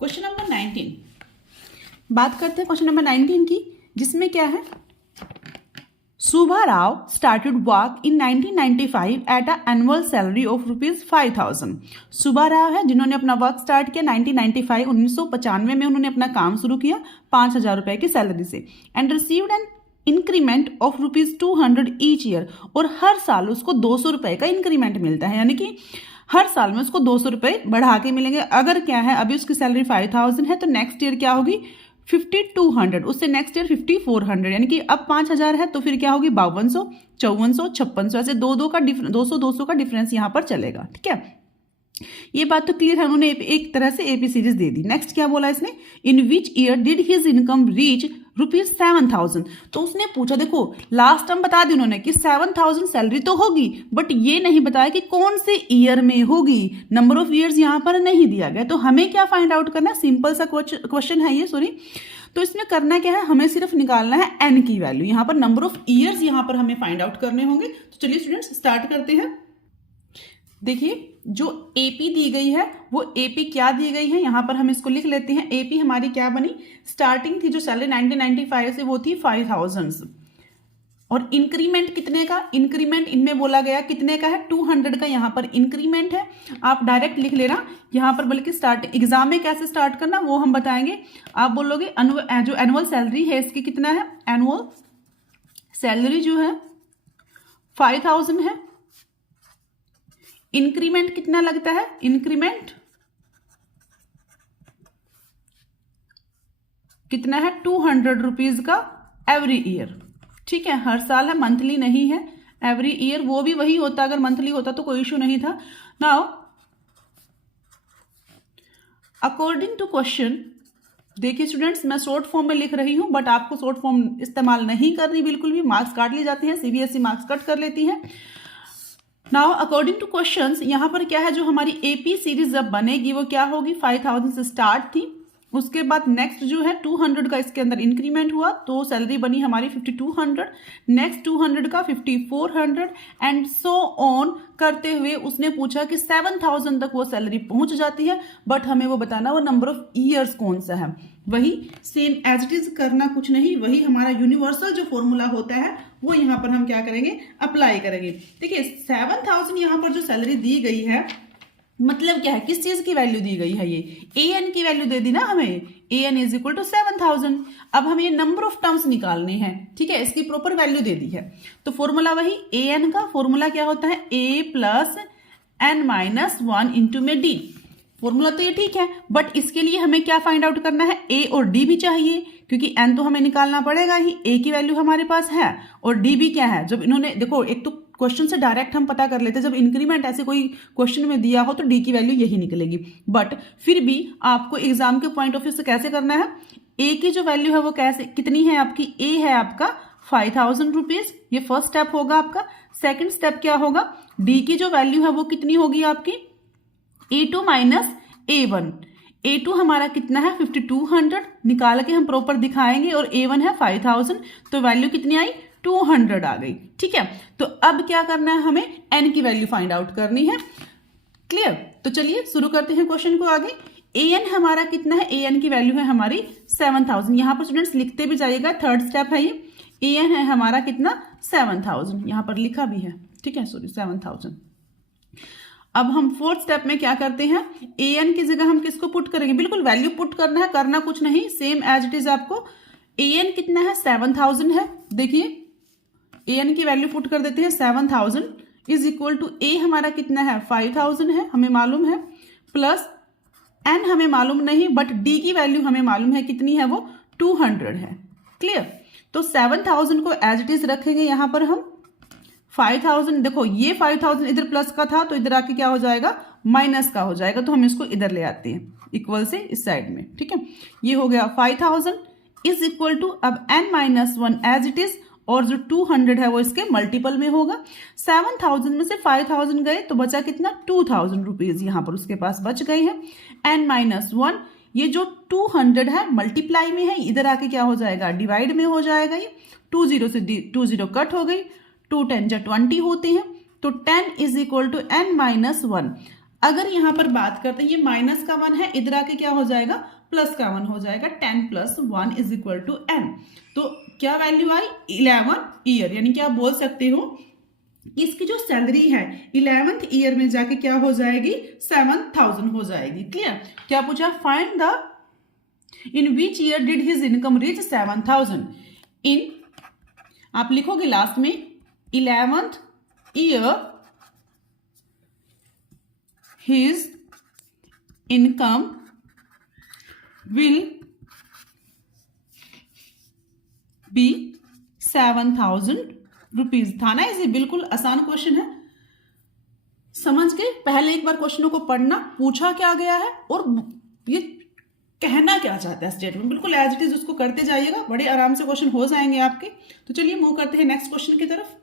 Question number 19 बात करते हैं क्वेश्चन नंबर 19 की, जिसमें क्या है, Subha Rao started work in 1995 at an annual salary of ₹5,000। सुबा राव है जिन्होंने अपना वर्क स्टार्ट किया 1995 में उन्होंने अपना काम शुरू किया 5,000 रुपए की सैलरी से, and received an increment of ₹200 each year, और हर साल उसको 200 रुपए का इंक्रीमेंट मिलता है, यानी कि हर साल में उसको 200 रुपए बढ़ा के मिलेंगे। अगर क्या है, अभी उसकी सैलरी 5,000 है तो नेक्स्ट ईयर क्या होगी 5,200, उससे नेक्स्ट ईयर 5,400, यानी कि अब 5,000 है तो फिर क्या होगी 5,200, 5,400, 5,600, ऐसे 200 का डिफरेंस यहाँ पर चलेगा। ठीक है, ये बात तो क्लियर है, उन्होंने एक तरह से एपी सीरीज दे दी। नेक्स्ट क्या बोला इसने, in which year did his income reach ₹7,000। तो उसने पूछा, देखो लास्ट टाइम बता दी उन्होंने कि 7,000 सैलरी तो होगी, बट ये नहीं बताया कि कौन से ईयर में होगी, नंबर ऑफ ईयर्स यहाँ पर नहीं दिया गया। तो हमें क्या फाइंड आउट करना है, सिंपल सा क्वेश्चन है ये, सॉरी। तो इसमें करना क्या है, हमें सिर्फ निकालना है एन की वैल्यू, यहाँ पर नंबर ऑफ ईयर्स यहाँ पर हमें फाइंड आउट करने होंगे। तो चलिए स्टूडेंट्स स्टार्ट करते हैं। देखिए जो एपी दी गई है वो एपी क्या दी गई है, यहां पर हम इसको लिख लेते हैं। एपी हमारी क्या बनी, स्टार्टिंग थी जो सैलरी 1995 से वो थी 5,000, और इंक्रीमेंट कितने का, इंक्रीमेंट इनमें बोला गया कितने का है 200 का, यहाँ पर इंक्रीमेंट है। आप डायरेक्ट लिख लेना यहाँ पर, बल्कि स्टार्ट एग्जाम में कैसे स्टार्ट करना वो हम बताएंगे। आप बोलोगे जो एनुअल सैलरी है इसकी कितना है, एनुअल सैलरी जो है 5,000 है, इंक्रीमेंट कितना लगता है, इंक्रीमेंट कितना है 200 रुपीज का एवरी ईयर। ठीक है, हर साल है, मंथली नहीं है, एवरी ईयर, वो भी वही होता, अगर मंथली होता तो कोई इशू नहीं था। नाउ अकॉर्डिंग टू क्वेश्चन, देखिए स्टूडेंट्स मैं शॉर्ट फॉर्म में लिख रही हूं, बट आपको शॉर्ट फॉर्म इस्तेमाल नहीं करनी बिल्कुल भी, मार्क्स काट लिए जाते हैं, सीबीएसई मार्क्स कट कर लेती है। नाउ अकॉर्डिंग टू क्वेश्चंस, यहाँ पर क्या है, जो हमारी एपी सीरीज जब बनेगी वो क्या होगी, 5,000 से स्टार्ट थी, उसके बाद नेक्स्ट जो है 200 का इसके अंदर इंक्रीमेंट हुआ तो सैलरी बनी हमारी 5,200, नेक्स्ट 200 का 5,400, एंड सो ऑन करते हुए उसने पूछा कि 7,000 तक वो सैलरी पहुंच जाती है, बट हमें वो बताना वो नंबर ऑफ ईयर्स कौन सा है। वही सेम एज इट इज करना, कुछ नहीं, वही हमारा यूनिवर्सल जो फॉर्मूला होता है वो यहाँ पर हम क्या करेंगे, अप्लाई करेंगे। देखिए 7,000 यहाँ पर जो सैलरी दी गई है, मतलब क्या है, किस चीज की वैल्यू दी गई है, ये ए एन की वैल्यू दे दी ना हमें, A N is equal to 7,000। अब हमें ये नंबर ऑफ टर्म्स निकालने हैं, ठीक है, इसकी प्रॉपर वैल्यू दे दी है। तो फॉर्मूला वही, ए एन का फॉर्मूला क्या होता है, ए प्लस एन माइनस 1 इंटू में डी। फॉर्मूला तो ये ठीक है, बट इसके लिए हमें क्या फाइंड आउट करना है, ए और डी भी चाहिए, क्योंकि एन तो हमें निकालना पड़ेगा ही, ए की वैल्यू हमारे पास है और डी भी क्या है। जब इन्होंने देखो, एक तो क्वेश्चन से डायरेक्ट हम पता कर लेते हैं, जब इंक्रीमेंट ऐसे कोई क्वेश्चन में दिया हो तो डी की वैल्यू यही निकलेगी, बट फिर भी आपको एग्जाम के पॉइंट ऑफ व्यू से कैसे करना है, ए की जो वैल्यू है वो कैसे कितनी है आपकी, ए है आपका 5,000 रुपीज, ये फर्स्ट स्टेप होगा आपका। सेकंड स्टेप क्या होगा, डी की जो वैल्यू है वो कितनी होगी आपकी, A2 माइनस A1, A2 हमारा कितना है 5,200, निकाल के हम प्रॉपर दिखाएंगे, और A1 है 5,000, तो वैल्यू कितनी आई 200 आ गई। ठीक है, तो अब क्या करना है, हमें n की वैल्यू फाइंड आउट करनी है। क्लियर, तो चलिए शुरू करते हैं क्वेश्चन को आगे। an हमारा कितना है, an की वैल्यू है हमारी 7,000, यहाँ पर स्टूडेंट्स लिखते भी जाइएगा, थर्ड स्टेप है ये। an है हमारा कितना 7,000, यहाँ पर लिखा भी है, ठीक है, सॉरी 7,000। अब हम फोर्थ स्टेप में क्या करते हैं, ए एन की जगह हम किसको पुट करेंगे, बिल्कुल वैल्यू पुट करना है, करना कुछ नहीं, सेम एज इट इज आपको। ए एन कितना है 7,000 है, देखिए ए एन की वैल्यू पुट कर देते हैं 7,000 इज इक्वल टू ए हमारा कितना है 5,000 है, हमें मालूम है, प्लस एन हमें मालूम नहीं, बट डी की वैल्यू हमें मालूम है कितनी है, वो 200 है। क्लियर, तो 7,000 को एज इट इज रखेंगे यहाँ पर हम, 5,000 देखो ये 5,000 इधर प्लस का था तो इधर आके क्या हो जाएगा माइनस का हो जाएगा, तो हम इसको इधर ले आते हैं इक्वल से इस साइड में। ठीक है, ये हो गया 5,000 इज इक्वल टू, अब n minus 1 as it is, और जो 200 है वो इसके मल्टीपल में होगा। 7,000 में से 5,000 गए तो बचा कितना 2,000 रुपीज यहाँ पर उसके पास बच गए हैं। n माइनस 1, ये जो 200 है मल्टीप्लाई में है, इधर आके क्या हो जाएगा डिवाइड में हो जाएगा, ये 20 से 20 कट हो गई, 2 10 जा 20 होते हैं, तो 10 is equal to n minus 1। अगर यहां पर बात करते हैं, ये माइनस का 1 है, इधर आके क्या हो जाएगा, प्लस का 1 हो जाएगा। 10 plus 1 is equal to n। तो क्या वैल्यू आई, 11 ईयर, यानी कि आप बोल सकते हो इसकी जो सैलरी है 11th ईयर में जाके क्या हो जाएगी, 7000 हो जाएगी। क्लियर। क्या पूछा, find the in which year did his income reach 7000। इन, आप लिखोगे लास्ट में 11th year his income will be 7000 rupees. था ना इसे, बिल्कुल आसान क्वेश्चन है। समझ के पहले एक बार क्वेश्चनों को पढ़ना, पूछा क्या गया है और ये कहना क्या चाहता है स्टेटमेंट, बिल्कुल एज इट इज उसको करते जाइएगा, बड़े आराम से क्वेश्चन हो जाएंगे आपके। तो चलिए मूव करते हैं नेक्स्ट क्वेश्चन की तरफ।